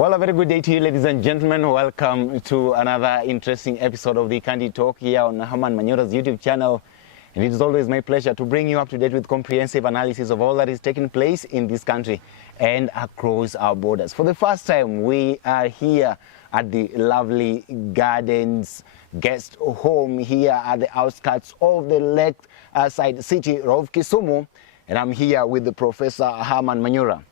Well, a very good day to you, ladies and gentlemen. Welcome to another interesting episode of the Candy Talk here on Herman Manyora's YouTube channel. And it is always my pleasure to bring you up to date with comprehensive analysis of all that is taking place in this country and across our borders. For the first time, we are here at the lovely Gardens guest home here at the outskirts of the lakeside city of Kisumu. And I'm here with the Professor Herman Manyora.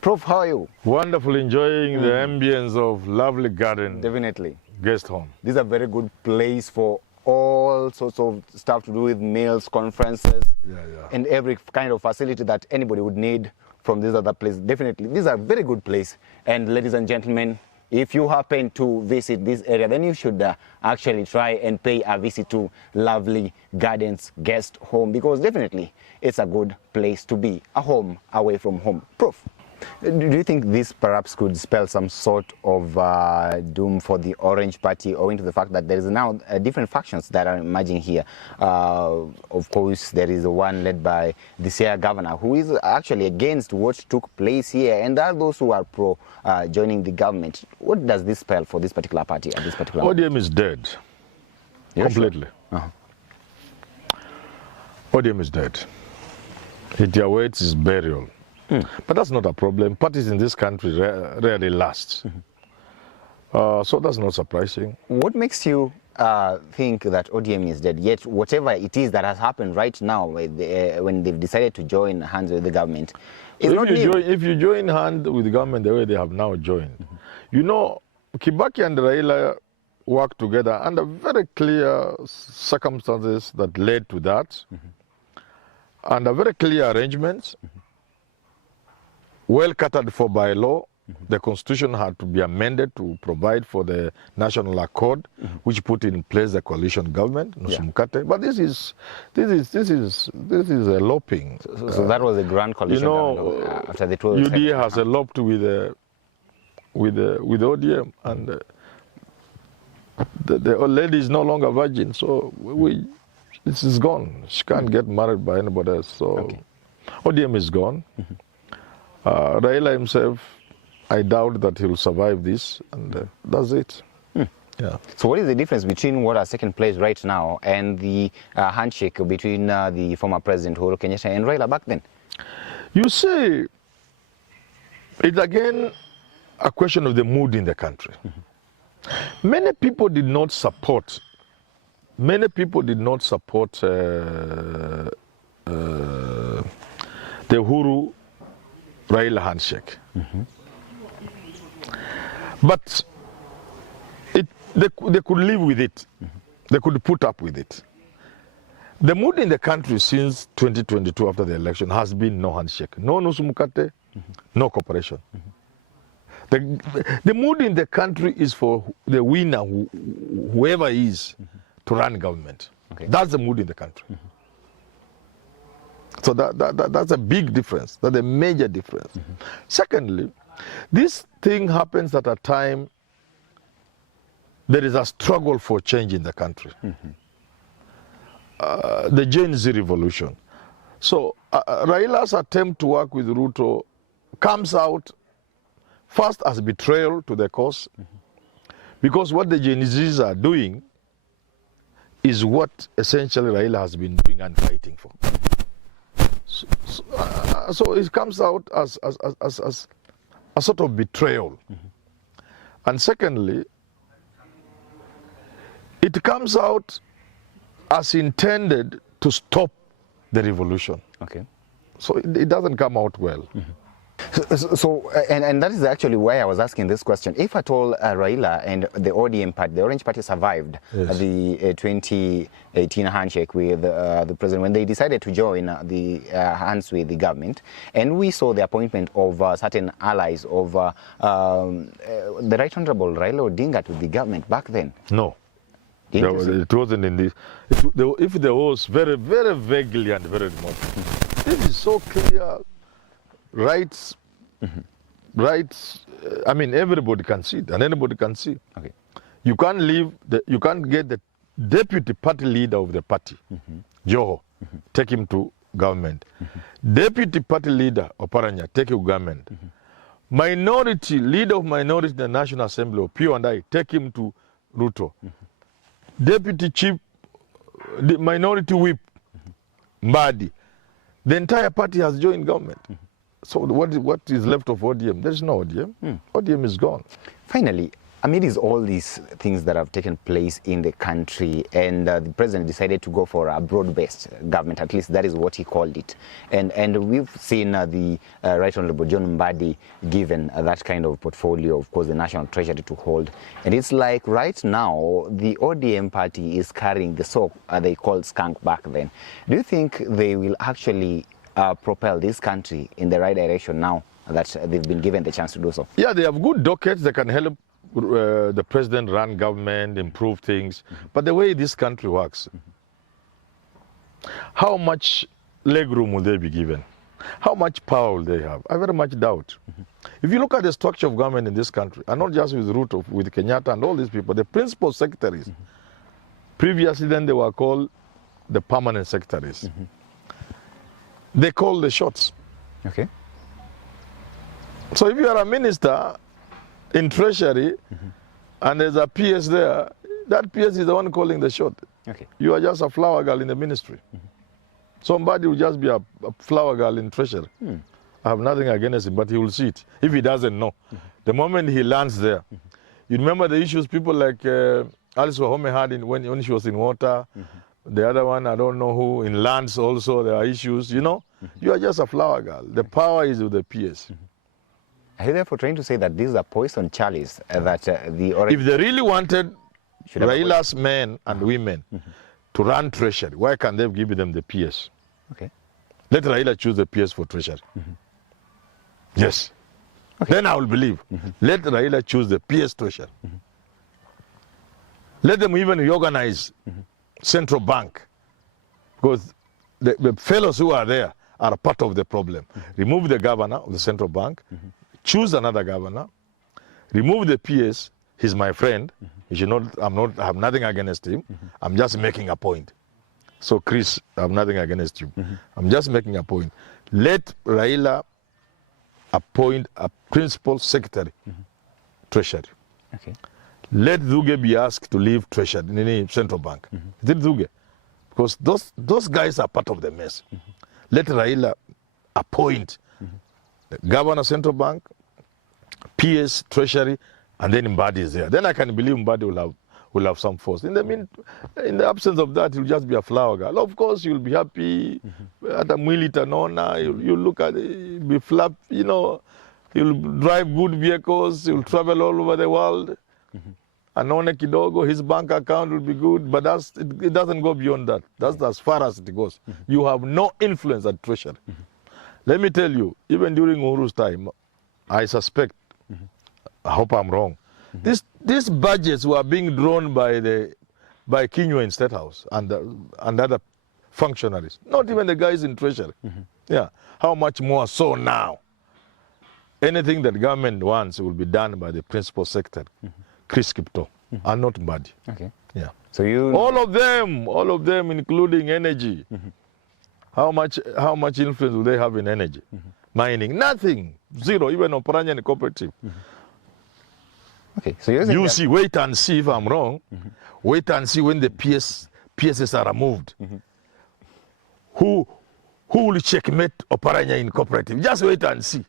Prof, how are you? Wonderful, enjoying the ambience of lovely garden. Definitely. Guest home. This is a very good place for all sorts of stuff to do with meals, conferences, and every kind of facility that anybody would need from this other place. Definitely, this is a very good place. And ladies and gentlemen, if you happen to visit this area, then you should actually try and pay a visit to lovely Gardens guest home, because definitely it's a good place to be, a home away from home. Prof, do you think this perhaps could spell some sort of doom for the Orange Party, owing to the fact that there is now different factions that are emerging here? Of course, there is one led by the Siaya governor, who is actually against what took place here, and there are those who are pro joining the government. What does this spell for this particular party at this particular moment? ODM is dead. Completely. Sure. ODM is dead. It awaits its burial. But that's not a problem. Parties in this country rarely last. So that's not surprising. What makes you think that ODM is dead, yet whatever it is that has happened right now when they've decided to join hands with the government is not new? If you join hand with the government the way they have now joined, you know, Kibaki and Raila worked together under very clear circumstances that led to that, under very clear arrangements, well catered for by law. The constitution had to be amended to provide for the national accord, which put in place the coalition government, Nusumkate. But this is eloping. So that was a grand coalition government after the 12 UDA has eloped with ODM, and the old lady is no longer virgin. So this is gone. She can't get married by anybody else. So ODM is gone. Raila himself, I doubt that he'll survive this, and that's it. Yeah. So what is the difference between what has taken place right now and the handshake between the former President Uhuru Kenyatta and Raila back then? You see, it's again a question of the mood in the country. Many people did not support the Uhuru Raila handshake. But they could live with it. They could put up with it. The mood in the country since 2022 after the election has been no handshake, no Nusumukate, no cooperation. The mood in the country is for the winner, whoever is, to run government. That's the mood in the country. So that's a big difference. That's a major difference. Secondly, this thing happens at a time there is a struggle for change in the country. The Gen Z revolution. So Raila's attempt to work with Ruto comes out first as betrayal to the cause, because what the Gen Zs are doing is what essentially Raila has been doing and fighting for. So it comes out as a sort of betrayal. And secondly, it comes out as intended to stop the revolution. So it doesn't come out well. So that is actually why I was asking this question. If at all Raila and the ODM party, the Orange Party, survived the 2018 handshake with the president, when they decided to join the hands with the government, and we saw the appointment of certain allies of the Right Honorable Raila Odinga to the government back then. No. It wasn't in this. If there was, very, very vaguely and very remote. This is so clear. Rights, I mean, everybody can see it, and anybody can see. You can't you can't get the deputy party leader of the party, Joho, take him to government. Deputy party leader, Oparanya, take him to government. Minority, leader of minority in the National Assembly, or Pio and I, take him to Ruto. Deputy Chief, the minority whip, Mudavadi. The entire party has joined government. So what is left of ODM? There is no ODM. ODM is gone. Finally, amid all these things that have taken place in the country, and the president decided to go for a broad-based government, at least that is what he called it. And we've seen the Right Honorable John Mudavadi given that kind of portfolio, of course, the National Treasury to hold. And it's like right now, the ODM party is carrying the soap they called skunk back then. Do you think they will actually propel this country in the right direction now that they've been given the chance to do so? Yeah, they have good dockets that can help the president run government, improve things. But the way this country works, how much legroom will they be given? How much power will they have? I very much doubt. If you look at the structure of government in this country, and not just with Ruto, with Kenyatta and all these people, the principal secretaries, previously then they were called the permanent secretaries. They call the shots. Okay. So if you are a minister in treasury and there's a PS there, that PS is the one calling the shot. Okay. You are just a flower girl in the ministry. Somebody will just be a flower girl in treasury. I have nothing against him, but he will see it if he doesn't know. The moment he lands there, you remember the issues people like Alice Wahome had when she was in water. The other one, I don't know who, in lands also, there are issues, you know. You are just a flower girl. The power is with the PS. Are you therefore trying to say that these are poison chalice that the orange... If they really wanted Raila's men and women to run treasury, why can't they give them the PS? Okay. Let Raila choose the PS for treasury. Yes. Okay. Then I will believe. Let Raila choose the PS treasury. Let them even reorganize central bank, because the fellows who are there are part of the problem. Remove the governor of the central bank, choose another governor, remove the PS. He's my friend. He should not, I have nothing against him. I'm just making a point. So Chris, I have nothing against you. I'm just making a point. Let Raila appoint a principal secretary, treasury. Okay. Let Zuge be asked to leave treasury in any central bank. Is it Zuge? Because those guys are part of the mess. Let Raila appoint the governor central bank, PS, treasury, and then Mudavadi is there. Then I can believe Mudavadi will have some force. In the absence of that, he'll just be a flower girl. Of course, you'll be happy at a Militanona. You'll look at it, be flap, you know. You'll drive good vehicles. You'll travel all over the world. Anone kidogo, his bank account will be good, but it doesn't go beyond that. That's as far as it goes. You have no influence at treasury. Let me tell you, even during Uhuru's time, I suspect, I hope I'm wrong, these budgets were being drawn by Kinyua in State House and other functionaries, not even the guys in treasury. Yeah, how much more so now? Anything that government wants will be done by the principal secretary. Chris Kipto, and not Mudavadi. Okay. Yeah. So you... All of them, including energy. How much influence will they have in energy? Mining, nothing, zero, even Oparanya and cooperative. Okay. So you see, wait and see if I'm wrong. Wait and see when the PSs are removed. Who will checkmate Oparanya in cooperative? Just wait and see.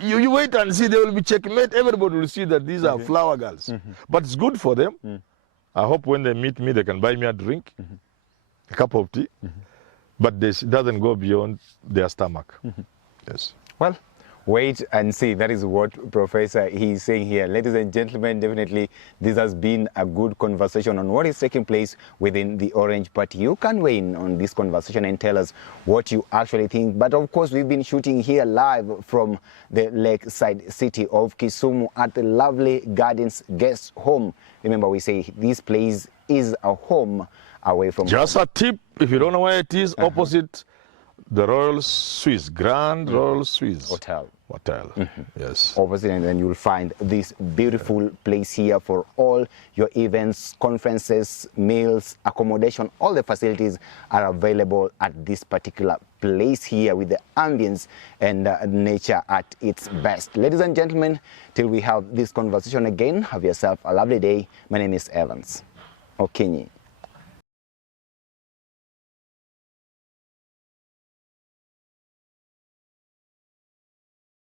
You wait and see, they will be checkmate. Everybody will see that these are flower girls. But it's good for them. I hope when they meet me, they can buy me a drink, a cup of tea. But this doesn't go beyond their stomach. Yes. Well, wait and see. That is what Professor is saying here. Ladies and gentlemen, definitely this has been a good conversation on what is taking place within the Orange Party. You can weigh in on this conversation and tell us what you actually think. But of course, we've been shooting here live from the lakeside city of Kisumu at the lovely Gardens Guest Home. Remember, we say this place is a home away from just home. A tip, if you don't know where it is, opposite The Royal Swiss, Grand Royal Swiss Hotel. Yes. Opposite, and then you'll find this beautiful place here for all your events, conferences, meals, accommodation. All the facilities are available at this particular place here with the ambience and nature at its best. Ladies and gentlemen, till we have this conversation again, have yourself a lovely day. My name is Evans Okinyi.